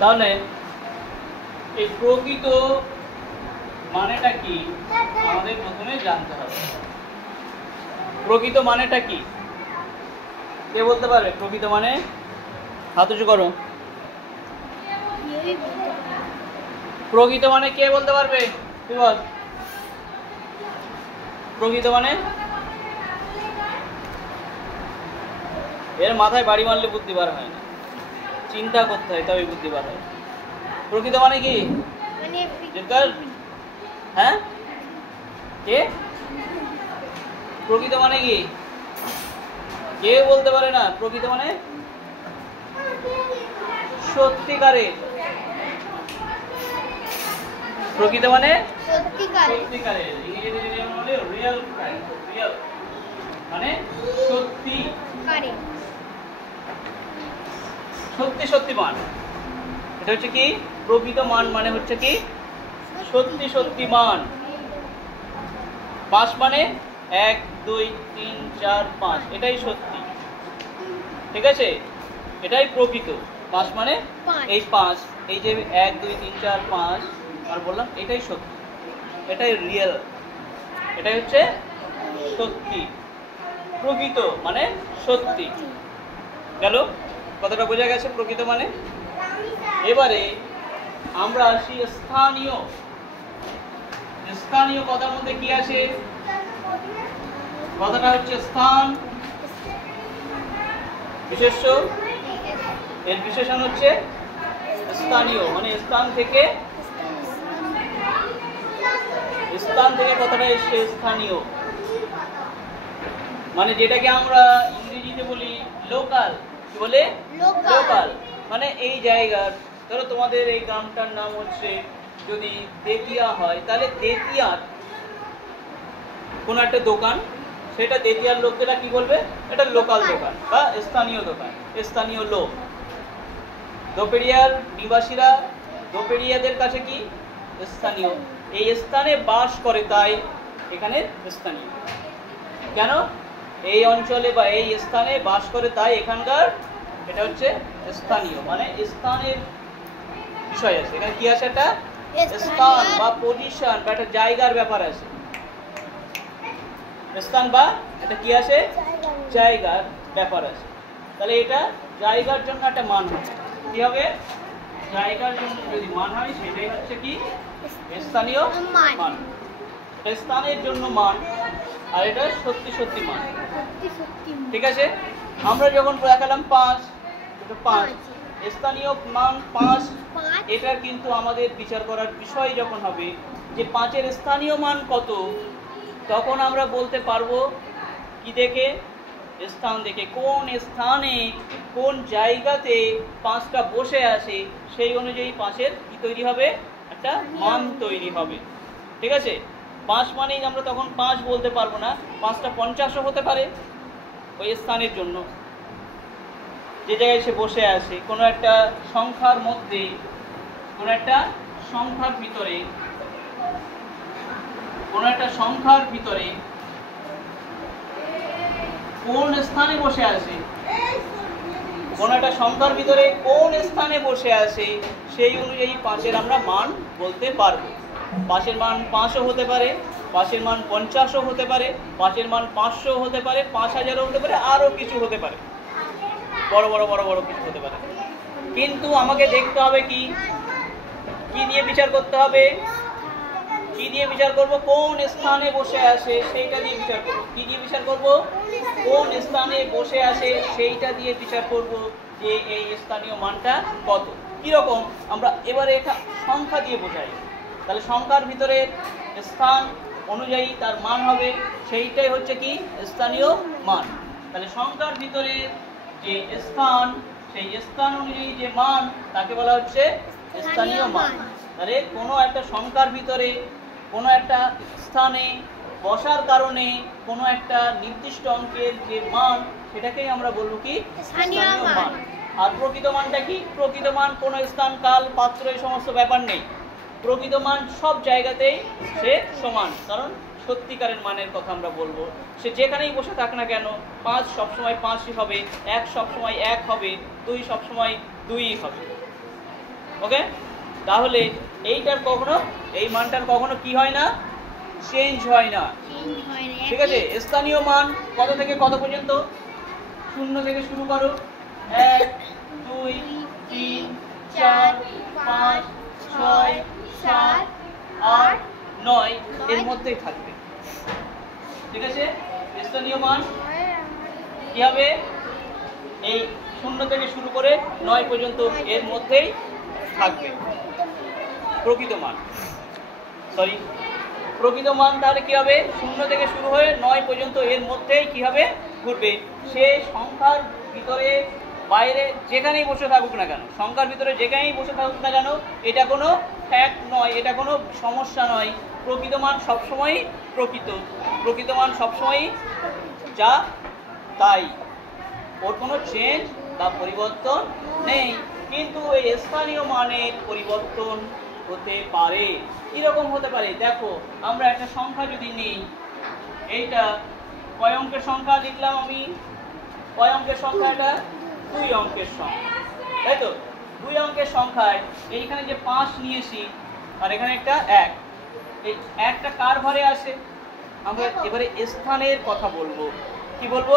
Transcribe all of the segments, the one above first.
তাহলে এই প্রকৃত মানেটা কি আমাদের প্রথমে জানতে হবে। প্রকৃত মানেটা কি কে বলতে পারবে? প্রকৃত মানে হাত উঁচু করো। প্রকৃত মানে কে বলতে পারবে? তুই বল। প্রকৃত মানে এর মাথায় বাড়ি মারলে বুদ্ধি বার হয় না, চিন্তা করতে হয় তবে বুদ্ধি বার হয়। প্রকৃত মানে কি? হ্যাঁ কে? প্রকৃত মানে কি কে বলতে পারে না? প্রকৃত মানে সত্যিকারের। প্রকৃত মানে সত্যিকারের, ইংরেজিতে যেমন বলে রিয়েল ক্রাইম, রিয়েল মানে সত্যি, সত্যি সত্যি মান। এটা হচ্ছে কি প্রকৃত মান, মানে হচ্ছে কি সত্যি সত্যি মান। 5 মানে 1 2 3 4 5, এটাই সত্যি, ঠিক আছে? এটাই প্রকৃত। 5 মানে এই 5, এই যে 1 2 3 4 5 আর বললাম, এটাই সত্যি, এটাই রিয়েল, এটাই হচ্ছে সত্যি। প্রকৃত মানে সত্যি। গেল? কতটা বোঝা গেছে প্রকৃত মানে? এবারে আমরা আসি স্থানীয়। স্থানীয় কথার মধ্যে কি আসে? কথাটা হচ্ছে স্থান বিশেষ্য, এর বিশেষণ হচ্ছে স্থানীয়, মানে স্থান থেকে কথাটা এসছে স্থানীয়, মানে যেটাকে আমরা ইংরেজিতে বলি লোকাল। কি বলে? লোকাল মানে এই জায়গার। ধরো তোমাদের এই গ্রামটার নাম হচ্ছে যদি দেতিয়া হয়, তাহলে দেতিয়ার কোন একটা দোকান, সেটা দেতিয়ার লোকেরা কি বলবে? এটা লোকাল দোকান বা স্থানীয় দোকান, স্থানীয় লোক। দোপেরিয়ার নিবাসীরা, দোপেরিয়াদের কাছে কি স্থানীয়, এই স্থানে বাস করে তাই এখানে স্থানীয়। কেন? এই অঞ্চলে বা এই স্থানে বাস করে তাই এখানকার, এটা হচ্ছে স্থানীয়, মানে স্থানের বিষয় আছে এখানে। কি আছে? একটা স্থান বা পজিশন বা একটা জায়গার ব্যাপার আছে। স্থান বা এটা কি আছে? জায়গার ব্যাপার আছে। তাহলে এটা জায়গার জন্য একটা মান হবে। কি হবে? জায়গার জন্য যদি মান হয়, সেটাই হচ্ছে কি স্থানীয় মান। এটা স্থানের জন্য মান, আর এটা সত্যি সত্যি মান, ঠিক আছে? আমরা যখন দেখালাম 5, স্থানীয় মান 5, এটা কিন্তু আমাদের বিচার করার বিষয় যখন হবে যে 5-এর স্থানীয় মান কত, তখন আমরা বলতে পারবো কি দেখে? স্থান দেখে। কোন স্থানে কোন জায়গাতে 5টা বসে আছে, সেই অনুযায়ী 5-এর কি তৈরি হবে? একটা মান তৈরি হবে, ঠিক আছে? 5 মানেই আমরা তখন 5 বলতে পারবো না, 5টা 50ও হতে পারে ওই স্থানের জন্য, যে জায়গায় সে বসে আছে। কোনো একটা সংখ্যার মধ্যে, কোনো একটা সংখ্যার ভিতরে, কোনো একটা সংখ্যার ভিতরে কোন স্থানে বসে আছে, কোন একটা সংখ্যার ভিতরে কোন স্থানে বসে আছে, সেই অনুযায়ী 5-এর আমরা মান বলতে পারবো। 5-এর মান 5ও হতে পারে, 5-এর মান 50ও হতে পারে, 5-এর মান 500 হতে পারে, 5000ও হতে পারে, আরো কিছু হতে পারে, বড় বড় বড় বড় কিছু হতে পারে। কিন্তু আমাকে দেখতে হবে কি দিয়ে বিচার করতে হবে? কি দিয়ে বিচার করব? কোন স্থানে বসে আছে সেইটা দিয়ে বিচার করব। কি দিয়ে বিচার করব? কোন স্থানে বসে আছে সেইটা দিয়ে বিচার করব যে এই স্থানীয় মানটা কত। কি রকম? আমরা এবারে এটা সংখ্যা দিয়ে বোঝাই। তাহলে সংখ্যার ভিতরে স্থান অনুযায়ী তার মান হবে, সেইটাই হচ্ছে কি স্থানীয় মান। তাহলে সংখ্যার ভিতরে যে স্থান, সেই স্থান অনুযায়ী যে মান, তাকে বলা হচ্ছে স্থানীয় মান। তাহলে কোনো একটা সংখ্যার ভিতরে কোনো একটা স্থানে বসার কারণে কোনো একটা নির্দিষ্ট অঙ্কের যে মান, সেটাকেই আমরা বলবো কি স্থানীয় মান। আর প্রকৃত মানটা কি? প্রকৃত মান কোনো স্থান, কাল, পাত্র এই সমস্ত ব্যাপার নেই। প্রকৃত মান সব জায়গাতেই সে সমান, কারণ সত্যিকারের মানের কথা আমরা বলবো। সে যেখানেই বসে থাক না কেন, 5 সবসময় 5ই হবে, 1 সবসময় 1 হবে, 2 সবসময় 2ই হবে। ওকে, তাহলে এইটার কখনো, এই মানটার কখনো কি হয় না, চেঞ্জ হয় না। ঠিক আছে, স্থানীয় মান কত থেকে কত পর্যন্ত? 0 থেকে শুরু করো, 1 2 3 4 5 6 7 8 9 এর মধ্যেই থাকবে। ঠিক আছে, স্থানীয় মান কি হবে? এই 0 থেকে শুরু করে 9 পর্যন্ত এর মধ্যেই থাকবে প্রকৃত মান। সরি, প্রকৃত মান তাহলে কি হবে? 0 থেকে শুরু হয়ে 9 পর্যন্ত এর মধ্যেই কি হবে, ঘুরবে। সে সংখ্যার ভিতরে বাইরে যেখানেই বসে থাকুক না কেন, সংখ্যার ভিতরে যেখানেই বসে থাকুক না কেন, এটা কোনো ফ্যাক্ট নয়, এটা কোনো সমস্যা নয়। প্রকৃত মান সবসময়ই প্রকৃত, প্রকৃত মান সবসময়ই যা তাই, ওর কোনো চেঞ্জ বা পরিবর্তন নেই। কিন্তু এই স্থানীয় মানের পরিবর্তন হতে পারে। কীরকম হতে পারে? দেখো, আমরা একটা সংখ্যা যদি নিই, এইটা কয় অঙ্কের সংখ্যা লিখলাম আমি? কয় অঙ্কের সংখ্যা? এটা 2 অঙ্কের সংখ্যা, তাই তো? 2 অঙ্কের সংখ্যায় এইখানে যে 5 নিয়েছি আর এখানে একটা 1, এই একটা কার ঘরে আসে? আমরা এবারে স্থানের কথা বলবো। কি বলবো?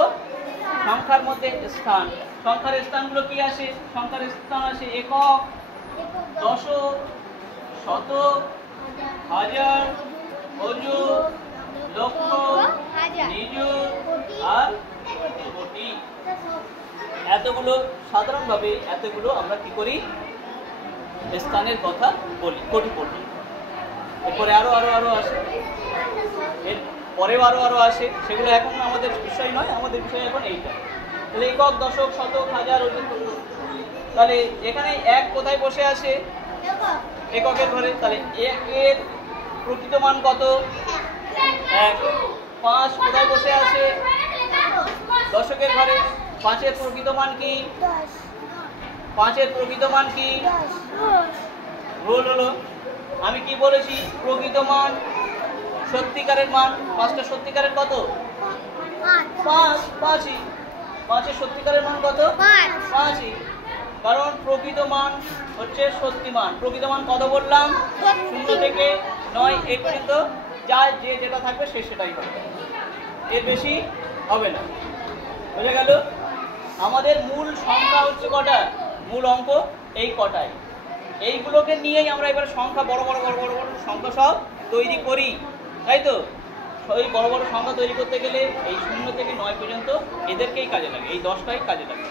সংখ্যার মধ্যে স্থান। সংখ্যার স্থানগুলো কি আসে? সংখ্যার স্থান আসে একক, দশক, শতক, হাজার, অযুত, লক্ষ, নিযুত আর কোটি। এতগুলো সাধারণভাবে এতগুলো আমরা কি করি? স্থানের কথা বলি। কোটি পড়ি, এরপরে আরো আরো আরো আসে, এর পরেও আরো আরো আসে, সেগুলো এখন আমাদের বিষয় নয়, আমাদের বিষয় এখন এইটা। তাহলে একক, দশক, শতক, হাজার, অযুত। তাহলে এখানে 1 কোথায় বসে আছে? এককের ঘরে। তাহলে 1 এর প্রকৃত মান কত? 1। 5 কোথায় বসে আছে? দশকের ঘরে। 5 এর প্রকৃত মান কি? 5 এর প্রকৃত মান কি? রোল হলো। আমি কি বলেছি? প্রকৃত মান, সত্যিকারের মান। 5টা সত্যিকারের কত? 5। 5ই। 5 এর সত্যিকারের মান কত? 5ই। কারণ প্রকৃত মান হচ্ছে সত্যি মান। প্রকৃত মান কত বললাম? 0 থেকে 9 এই পর্যন্ত যা যে যেটা থাকবে সে সেটাই হবে, এর বেশি হবে না। বুঝে গেল? আমাদের মূল সংখ্যা হচ্ছে কটা? মূল অঙ্ক এই কটাই। এইগুলোকে নিয়েই আমরা এবার সংখ্যা বড় বড় বড় বড় বড় সংখ্যা সব তৈরি করি, তাই তো? এই বড় বড় সংখ্যা তৈরি করতে গেলে এই 0 থেকে 9 পর্যন্ত এদেরকেই কাজে লাগে, এই 10টাই কাজে লাগে।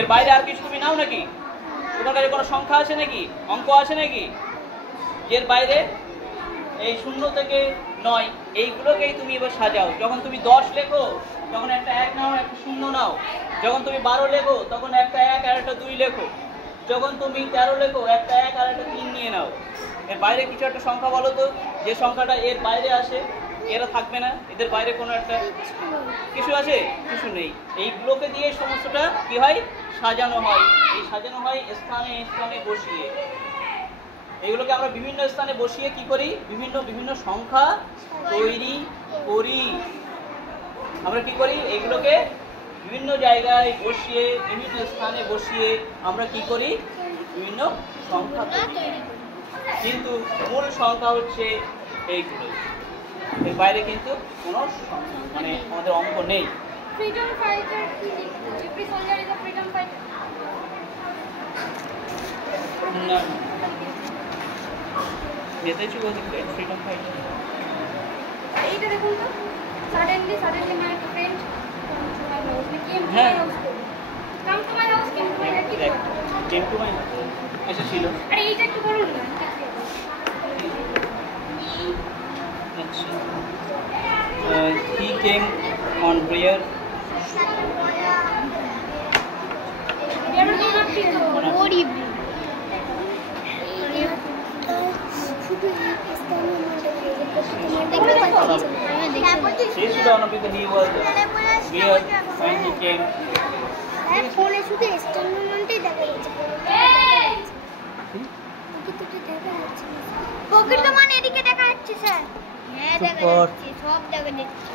এর বাইরে আর কিছু তুমি নাও নাকি? তোমার কাছে কোনো সংখ্যা আছে নাকি? অঙ্ক আছে নাকি এর বাইরে? এই 0 থেকে 9 এইগুলোকেই তুমি এবার সাজাও। যখন তুমি 10 লেখো তখন একটা 1 নাও, একটা 0 নাও। যখন তুমি 12 লেখো তখন একটা 1 আর একটা 2 লেখো। যখন তুমি 13 লেখো একটা 1 আর একটা 3 নিয়ে নাও। এর বাইরে কিছু একটা সংখ্যা বলো তো, যে সংখ্যাটা এর বাইরে আসে, এরা থাকবে না, এদের বাইরে কোনো একটা কিছু আছে? কিছু নেই। এইগুলোকে দিয়ে সমস্তটা কি হয়? সাজানো হয়। এই সাজানো হয় স্থানে স্থানে বসিয়ে। এইগুলোকে আমরা বিভিন্ন স্থানে বসিয়ে কি করি? বিভিন্ন বিভিন্ন সংখ্যা তৈরি করি। আমরা কি করি? এইগুলোকে বিভিন্ন জায়গায় বসিয়ে, বিভিন্ন স্থানে বসিয়ে আমরা কি করি? বিভিন্ন সংখ্যা তৈরি করি। কিন্তু মূল সংখ্যা হচ্ছে এইগুলো, এর বাইরে কিন্তু কোনো মানে আমাদের অঙ্ক নেই। Freedom fighter, every soldier is a freedom fighter. না, Netaji was a great freedom fighter. এইটা দেখুন তো, suddenly my friend come to my house. He came to হ্যাঁ। my house. Come to my house, came to my house. কি Correct. বলতো? Came to my house. আচ্ছা ছিল। আরে এইটা একটু বলুন না। আচ্ছা, he came on prayer. We are not enough to গরিব He should honor because he was here when he came. ফোনে শুধু স্টেটমেন্টই দেখা যাচ্ছে, প্রকৃত মান এদিকে দেখা যাচ্ছে স্যার। হ্যাঁ দেখা যাচ্ছে, সব দেখা যাচ্ছে।